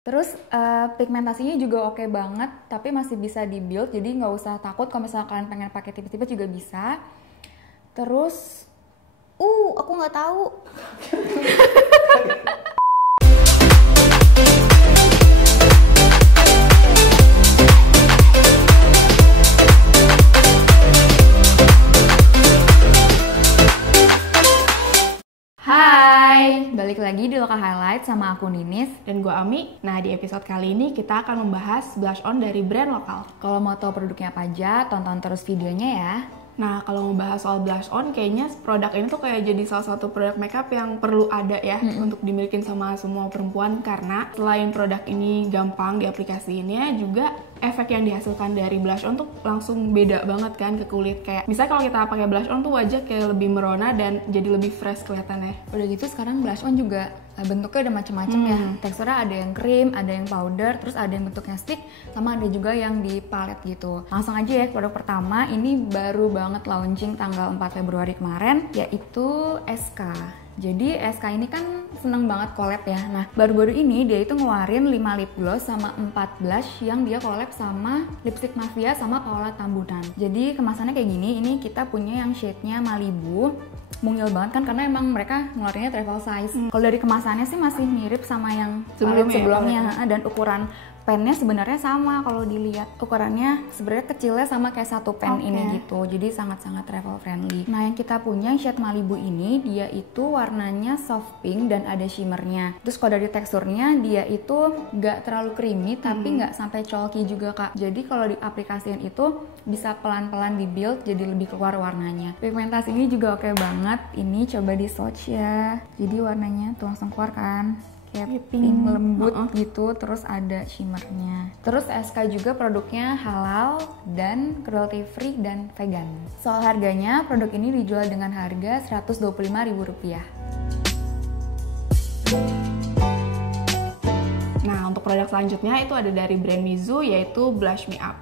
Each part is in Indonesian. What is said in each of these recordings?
Terus pigmentasinya juga oke banget, tapi masih bisa di build, jadi nggak usah takut kalau misalnya kalian pengen pakai tipis-tipis juga bisa. Terus, aku nggak tahu. Hai, balik lagi di Loka Highlight sama aku Ninis. Dan gue Ami. Nah, di episode kali ini kita akan membahas blush on dari brand lokal. Kalau mau tahu produknya apa aja, tonton terus videonya ya. Nah, kalau membahas soal blush on, kayaknya produk ini tuh kayak jadi salah satu produk makeup yang perlu ada ya untuk dimiliki sama semua perempuan, karena selain produk ini gampang diaplikasiinnya, juga efek yang dihasilkan dari blush on tuh langsung beda banget kan ke kulit. Kayak misalnya kalau kita pakai blush on tuh wajah kayak lebih merona dan jadi lebih fresh kelihatannya. Udah gitu sekarang blush on juga bentuknya ada macam-macam ya. Teksturnya ada yang krim, ada yang powder, terus ada yang bentuknya stick, sama ada juga yang di palet gitu. Langsung aja ya, produk pertama ini baru banget launching tanggal 4 Februari kemarin, yaitu SK. Jadi SK ini kan seneng banget collab ya. Nah, baru-baru ini dia itu ngeluarin 5 lip gloss sama 4 blush yang dia collab sama Lipstick Mafia sama Paula Tambunan. Jadi kemasannya kayak gini, ini kita punya yang shade-nya Malibu. Mungil banget kan karena emang mereka ngeluarinnya travel size. Kalau dari kemasannya sih masih mirip sama yang sebelumnya dan ukuran pennya sebenarnya sama. Kalau dilihat ukurannya sebenarnya kecilnya sama kayak satu pen ini gitu. Jadi sangat-sangat travel friendly. Nah, yang kita punya shade Malibu ini dia itu warnanya soft pink dan ada shimmernya. Terus kalau dari teksturnya dia itu nggak terlalu creamy tapi nggak sampai chalky juga Kak. Jadi kalau diaplikasiin itu bisa pelan-pelan di build jadi lebih keluar warnanya. Pigmentasi ini juga oke banget. Ini coba di swatch ya. Jadi warnanya tuh langsung keluar kan. Kayak pink lembut gitu, terus ada shimmernya. Terus SK juga produknya halal dan cruelty free dan vegan. Soal harganya, produk ini dijual dengan harga Rp125.000. Nah, untuk produk selanjutnya itu ada dari brand Mizu, yaitu Blush Me Up.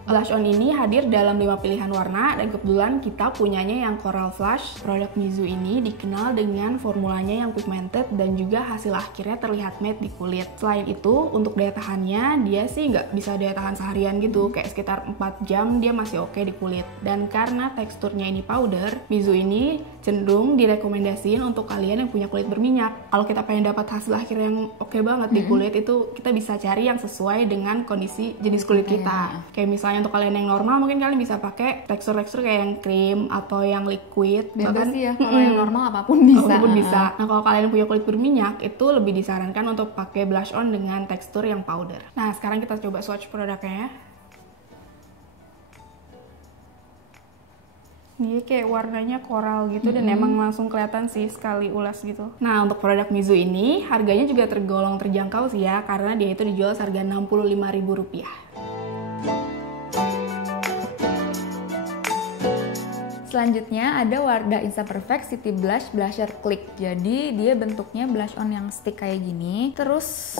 Blush on ini hadir dalam 5 pilihan warna dan kebetulan kita punyanya yang Coral Flush. Produk Mizu ini dikenal dengan formulanya yang pigmented dan juga hasil akhirnya terlihat matte di kulit. Selain itu, untuk daya tahannya dia sih nggak bisa daya tahan seharian gitu, kayak sekitar 4 jam dia masih oke di kulit. Dan karena teksturnya ini powder, Mizu ini cenderung direkomendasiin untuk kalian yang punya kulit berminyak. Kalau kita pengen dapat hasil akhir yang oke banget di kulit, itu kita bisa cari yang sesuai dengan kondisi jenis kulit kita. Kayak misalnya untuk kalian yang normal mungkin kalian bisa pakai tekstur-tekstur kayak yang krim atau yang liquid. Bebas sih ya, kalau yang normal apapun bisa. Apapun bisa. Nah, kalau kalian punya kulit berminyak itu lebih disarankan untuk pakai blush on dengan tekstur yang powder. Nah, sekarang kita coba swatch produknya ya. Dia kayak warnanya koral gitu dan emang langsung kelihatan sih sekali ulas gitu. Nah, untuk produk Mizu ini harganya juga tergolong terjangkau sih ya, karena dia itu dijual seharga Rp65.000. Selanjutnya ada Wardah Insta Perfect City Blush Blusher Click. Jadi dia bentuknya blush on yang stick kayak gini. Terus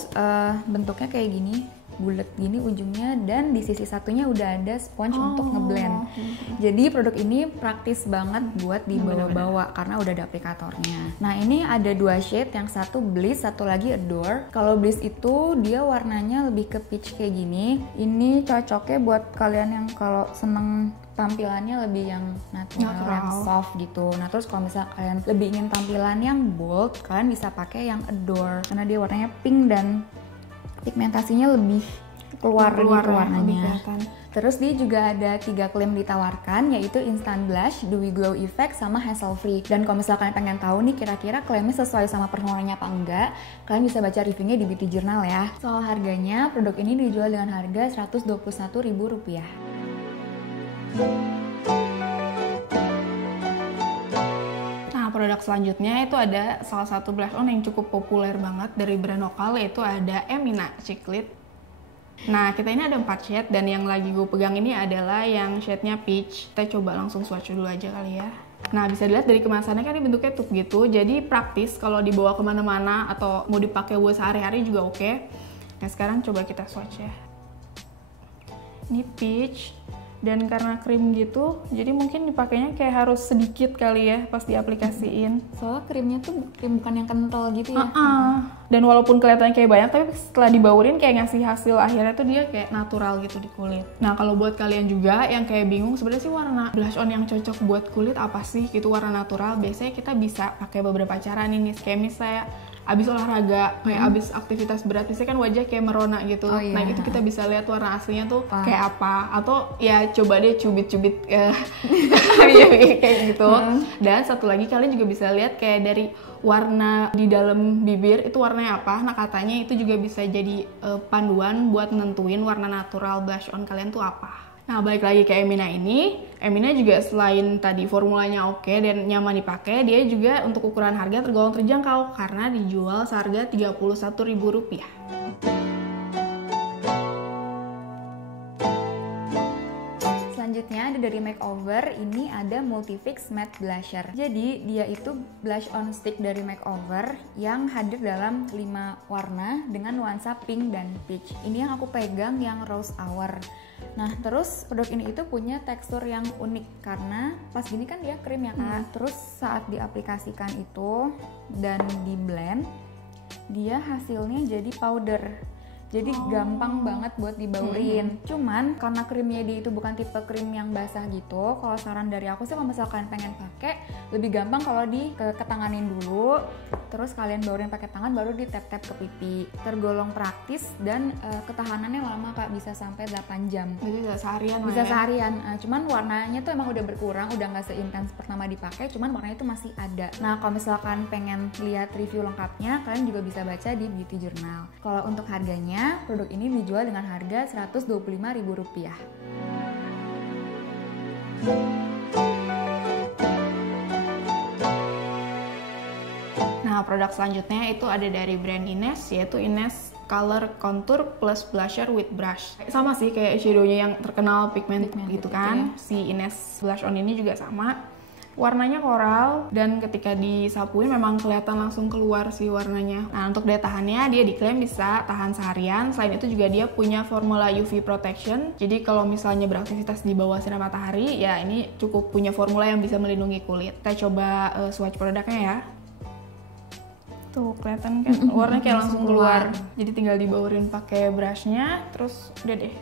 bentuknya kayak gini, bulat gini ujungnya, dan di sisi satunya udah ada sponge untuk ngeblend. Jadi produk ini praktis banget buat dibawa-bawa karena udah ada aplikatornya. Nah, ini ada 2 shade, yang satu Bliss, satu lagi Adore. Kalau Bliss itu dia warnanya lebih ke peach kayak gini. Ini cocoknya buat kalian yang kalau seneng tampilannya lebih yang natural, yang soft gitu. Nah, terus kalau misalnya kalian lebih ingin tampilan yang bold, kalian bisa pakai yang Adore karena dia warnanya pink dan pigmentasinya lebih keluar gitu warnanya. Terus dia juga ada 3 klaim ditawarkan, yaitu Instant Blush, Dewy Glow Effect, sama Hassle Free. Dan kalau misalnya kalian pengen tahu nih kira-kira klaimnya sesuai sama performanya apa enggak, kalian bisa baca reviewnya di Beauty Journal ya. Soal harganya, produk ini dijual dengan harga Rp121.000. Nah, produk selanjutnya itu ada salah satu blush on yang cukup populer banget dari brand lokal, yaitu ada Emina Chiclet. Nah, kita ini ada 4 shade dan yang lagi gue pegang ini adalah yang shade-nya peach. Kita coba langsung swatch dulu aja kali ya. Nah, bisa dilihat dari kemasannya kan ini bentuknya tube gitu, jadi praktis kalau dibawa kemana-mana atau mau dipakai buat sehari-hari juga oke. Nah, sekarang coba kita swatch ya. Ini peach. Dan karena krim gitu, jadi mungkin dipakainya kayak harus sedikit kali ya pas diaplikasiin. Soalnya krimnya tuh krim bukan yang kental gitu ya. Dan walaupun kelihatannya kayak banyak, tapi setelah dibaurin kayak ngasih hasil akhirnya tuh dia kayak natural gitu di kulit. Nah kalau buat kalian juga yang kayak bingung sebenarnya sih warna blush on yang cocok buat kulit apa sih gitu, warna natural. Biasanya kita bisa pakai beberapa cara nih, kayak misalnya abis olahraga, kayak abis aktivitas berat, biasanya kan wajah kayak merona gitu. Nah itu kita bisa lihat warna aslinya tuh kayak apa. Atau ya coba deh cubit-cubit kayak gitu. Dan satu lagi kalian juga bisa lihat kayak dari warna di dalam bibir itu warnanya apa. Nah katanya itu juga bisa jadi panduan buat nentuin warna natural blush on kalian tuh apa. Nah balik lagi ke Emina ini, Emina juga selain tadi formulanya oke dan nyaman dipakai, dia juga untuk ukuran harga tergolong terjangkau karena dijual seharga Rp31.000. Selanjutnya ada dari Makeover, ini ada Multifix Matte Blusher. Jadi dia itu blush on stick dari Makeover yang hadir dalam 5 warna dengan nuansa pink dan peach. Ini yang aku pegang yang Rose Hour. Nah terus produk ini itu punya tekstur yang unik karena pas gini kan dia krim ya Kak. Terus saat diaplikasikan itu dan di blend, dia hasilnya jadi powder. Jadi gampang banget buat dibaurin. Cuman karena krimnya dia itu bukan tipe krim yang basah gitu, kalau saran dari aku sih kalau misalkan pengen pakai, lebih gampang kalau ketanganin dulu, terus kalian baurin pakai tangan baru di tap-tap ke pipi. Tergolong praktis dan ketahanannya lama Kak, bisa sampai 8 jam. Bisa seharian Bisa seharian. Cuman warnanya tuh emang udah berkurang, udah nggak seintens pertama dipakai, cuman warnanya itu masih ada. Nah kalau misalkan pengen lihat review lengkapnya, kalian juga bisa baca di Beauty Journal. Kalau untuk harganya, produk ini dijual dengan harga Rp125.000. Nah, produk selanjutnya itu ada dari brand Ines, yaitu Ines Color Contour Plus Blusher with Brush. Sama sih kayak shadownya yang terkenal pigment gitu kan. Si Ines Blush On ini juga sama. Warnanya koral dan ketika disapuin memang kelihatan langsung keluar sih warnanya. Nah untuk daya tahannya dia diklaim bisa tahan seharian. Selain itu juga dia punya formula UV protection. Jadi kalau misalnya beraktivitas di bawah sinar matahari ya ini cukup punya formula yang bisa melindungi kulit. Kita coba swatch produknya ya. Tuh kelihatan kan warnanya kayak langsung keluar. Jadi tinggal dibaurin pakai brushnya terus udah deh.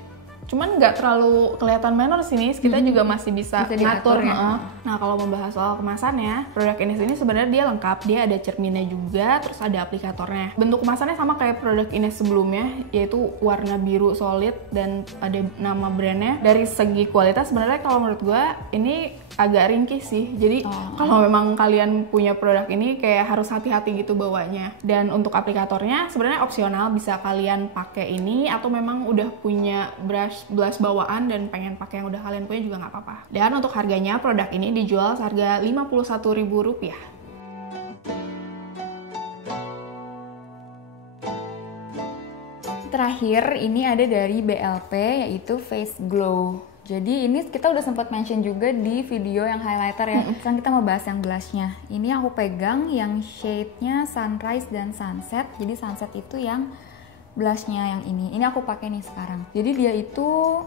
Cuman nggak terlalu kelihatan menor sini, kita juga masih bisa ngatur ya. Nah kalau membahas soal kemasannya, produk Ines ini sebenarnya dia lengkap, dia ada cerminnya juga, terus ada aplikatornya. Bentuk kemasannya sama kayak produk Ines sebelumnya, yaitu warna biru solid dan ada nama brandnya. Dari segi kualitas sebenarnya kalau menurut gue ini agak ringkih sih, jadi kalau memang kalian punya produk ini kayak harus hati-hati gitu bawanya. Dan untuk aplikatornya sebenarnya opsional, bisa kalian pakai ini atau memang udah punya blush bawaan dan pengen pakai yang udah kalian punya juga nggak apa-apa. Dan untuk harganya produk ini dijual seharga Rp51.000. Terakhir ini ada dari BLP yaitu Face Glow. Jadi ini kita udah sempat mention juga di video yang highlighter ya. Sekarang kita mau bahas yang blushnya. Ini yang aku pegang yang shade-nya Sunrise dan Sunset. Jadi Sunset itu yang blushnya yang ini. Ini aku pakai nih sekarang. Jadi dia itu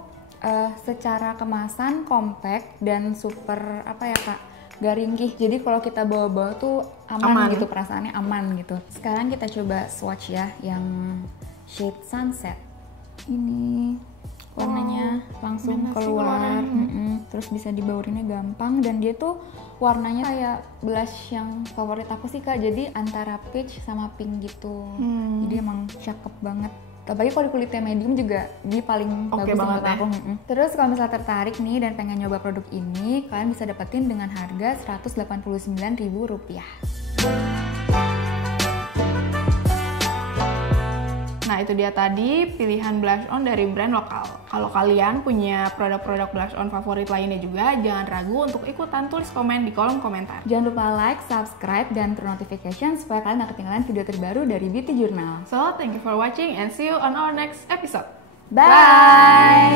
secara kemasan compact dan super apa ya Kak? Gak ringkih. Jadi kalau kita bawa-bawa tuh aman gitu, perasaannya aman gitu. Sekarang kita coba swatch ya yang shade Sunset. Ini warnanya langsung keluar, terus bisa dibaurinnya gampang dan dia tuh warnanya kayak blush yang favorit aku sih Kak, jadi antara peach sama pink gitu. Jadi emang cakep banget. Apalagi kalau kulitnya medium juga dia paling bagus menurut aku. Terus kalau misalnya tertarik nih dan pengen nyoba produk ini, kalian bisa dapetin dengan harga Rp189.000. Nah itu dia tadi pilihan blush on dari brand lokal. Kalau kalian punya produk-produk blush on favorit lainnya juga, jangan ragu untuk ikutan tulis komen di kolom komentar. Jangan lupa like, subscribe, dan turn notification supaya kalian gak ketinggalan video terbaru dari Beauty Journal. So, thank you for watching and see you on our next episode. Bye!